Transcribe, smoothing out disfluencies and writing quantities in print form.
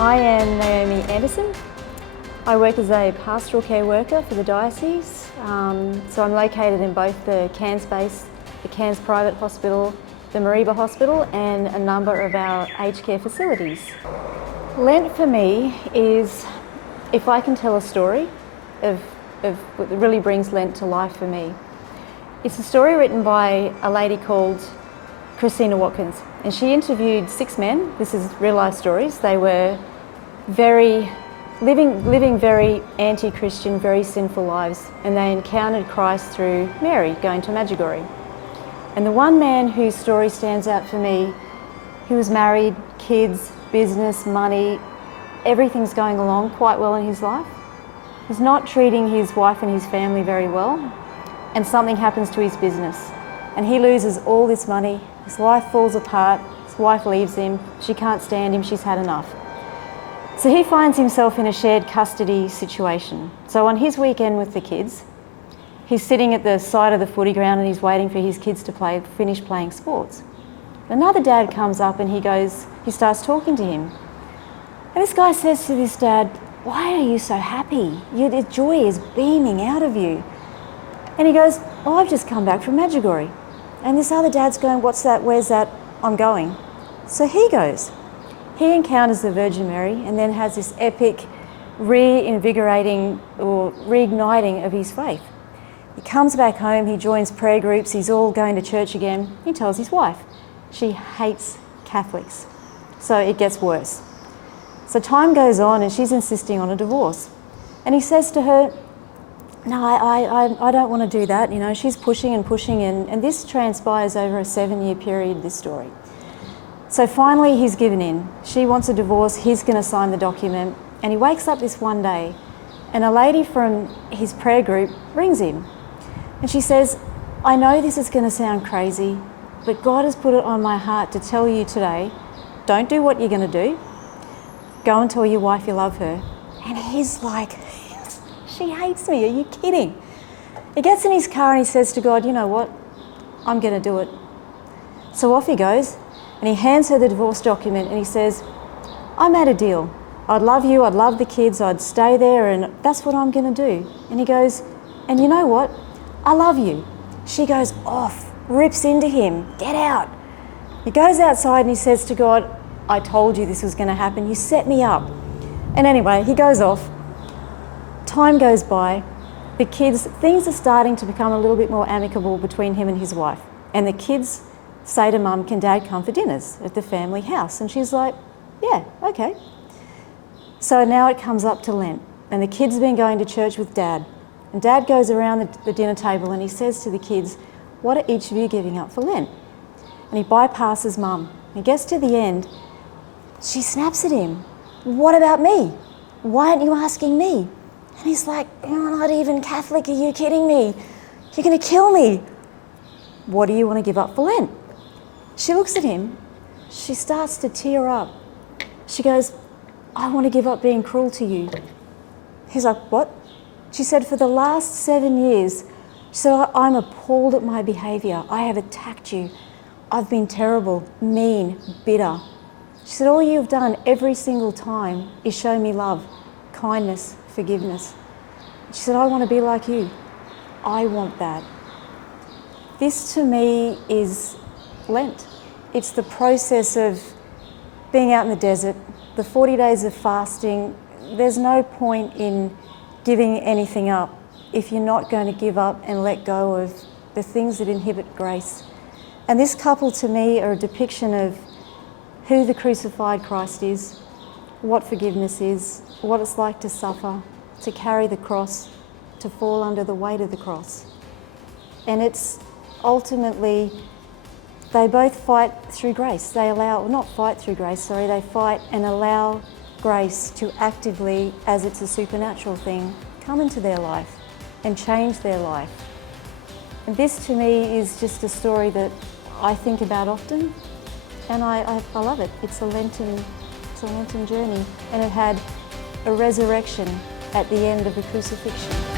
I am Naomi Anderson. I work as a pastoral care worker for the diocese. So I'm located in both the Cairns base, the Cairns Private Hospital, the Mareeba Hospital and a number of our aged care facilities. Lent for me is, if I can tell a story of what really brings Lent to life for me. It's a story written by a lady called Christina Watkins, and she interviewed 6 men. This is real life stories. They were living very anti-Christian, very sinful lives, and they encountered Christ through Mary going to Medjugorje. And the one man whose story stands out for me, he was married, kids, business, money, everything's going along quite well in his life. He's not treating his wife and his family very well, and something happens to his business. And he loses all this money, his life falls apart, his wife leaves him, she can't stand him, she's had enough. So he finds himself in a shared custody situation. So on his weekend with the kids, he's sitting at the side of the footy ground and he's waiting for his kids to finish playing sports. Another dad comes up and he starts talking to him. And this guy says to this dad, "Why are you so happy? The joy is beaming out of you." And he goes, "Oh, I've just come back from Medjugorje." And this other dad's going, "What's that? Where's that?" "I'm going." So he goes. He encounters the Virgin Mary and then has this epic reinvigorating or reigniting of his faith. He comes back home, he joins prayer groups, he's all going to church again. He tells his wife. She hates Catholics. So it gets worse. So time goes on and she's insisting on a divorce. And he says to her, "No, I don't want to do that." You know, she's pushing and pushing, and this transpires over a 7-year period, this story. So finally he's given in. She wants a divorce, he's going to sign the document, and he wakes up this one day and a lady from his prayer group rings him. And she says, "I know this is going to sound crazy, but God has put it on my heart to tell you today, don't do what you're going to do. Go and tell your wife you love her." And he's like, "She hates me, are you kidding?" He gets in his car and he says to God, "You know what? I'm going to do it." So off he goes and he hands her the divorce document and he says, "I made a deal. I'd love you, I'd love the kids, I'd stay there, and that's what I'm going to do." And he goes, "And you know what? I love you." She goes off, rips into him, "Get out." He goes outside and he says to God, "I told you this was going to happen. You set me up." And anyway, he goes off. Time goes by. The kids, things are starting to become a little bit more amicable between him and his wife. And the kids say to Mum, "Can Dad come for dinners at the family house?" And she's like, "Yeah, okay." So now it comes up to Lent, and the kids have been going to church with Dad. And Dad goes around the dinner table and he says to the kids, "What are each of you giving up for Lent?" And he bypasses Mum. He gets to the end. She snaps at him. "What about me? Why aren't you asking me?" And he's like, "You're not even Catholic, are you kidding me? You're going to kill me. What do you want to give up for Lent?" She looks at him. She starts to tear up. She goes, "I want to give up being cruel to you." He's like, "What?" She said, "For the last 7 years, she said, I'm appalled at my behaviour. I have attacked you. I've been terrible, mean, bitter." She said, "All you've done every single time is show me love, kindness, forgiveness." She said, "I want to be like you. I want that." This to me is Lent. It's the process of being out in the desert, the 40 days of fasting. There's no point in giving anything up if you're not going to give up and let go of the things that inhibit grace. And this couple to me are a depiction of who the crucified Christ is, what forgiveness is, what it's like to suffer, to carry the cross, to fall under the weight of the cross. And it's ultimately, they both fight through grace. They fight and allow grace to actively, as it's a supernatural thing, come into their life and change their life. And this to me is just a story that I think about often, and I love it. It's a Lenten journey, and it had a resurrection at the end of the crucifixion.